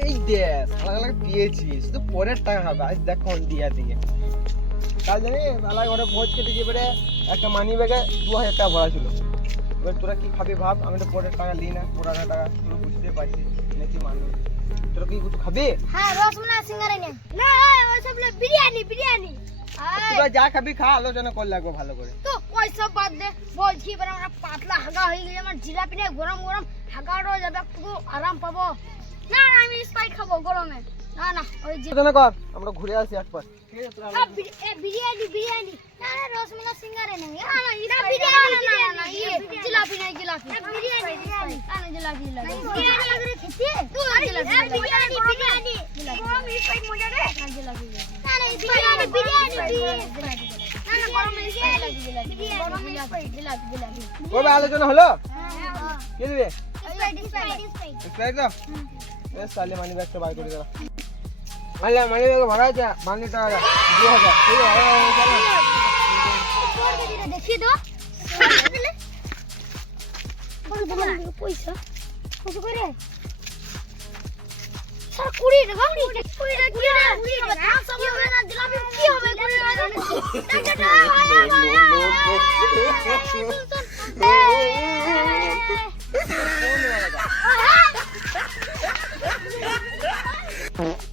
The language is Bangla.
এই দেখ শালা পেয়েছি, শুধু পরের টাকা হবে। আজ দেখ কোন দিয়া দিকে কাল জানি শালা ঘরে ভোজ খেতে যে বেড়ে একটা মানি ব্যাগে 2000 টাকা ভরা ছিল। এবার তোরা কি খাবি ভাব, আমি তো পরের টাকা নিই না, পুরানা টাকা তুই বুঝতে পারছিস নাকি মানুষ। তোরা কি কিছু খাবি? হ্যাঁ রসমালাই সিঙ্গারা নে না, ওই সব বিরিয়ানি তোরা যা খাবি খা, আলোচনা করলে একবার ভালো করে। তো ওই সব বাদ দে, বলছি এবার আমরা পাতলা হাগা হয়ে গেছে, আমার জিলাপি নিয়ে গরম গরম হাগারও যাবে, একটু আরাম পাবো। না না আমি স্প্রাইট খাবো গরমে। না না ওই আলোচনা কর, আমরা ঘুরে আসি একবার। ঠিক আছে তোরা বিরিয়ানি না না রসমালাই সিঙ্গারা নে না না বিরিয়ানি না জিলাপি নাই জিলাপি বিরিয়ানি না না জিলাপি বিরিয়ানি লাগরে খেতে তুই বিরিয়ানি গরম স্প্রাইট মজা রে না জিলাপি না না বিরিয়ানি না না গরম স্প্রাইট জিলাপি গরম স্প্রাইট জিলাপি কবে আলোচনা হলো? হ্যাঁ কে দিবে? স্প্রাইট স্প্রাইট দাও। এ সালে মানি ব্যাগটা বার করে দাও। আল্লাহ মানি ব্যাগ ভরা আছে, মানি টাকা 2000। ঠিক আছে দেখি তো পয়সা কত করে স্যার 20 টাকা 20 টাকা কি হবে না সব হবে না জিলাপি কি হবে 20 টাকা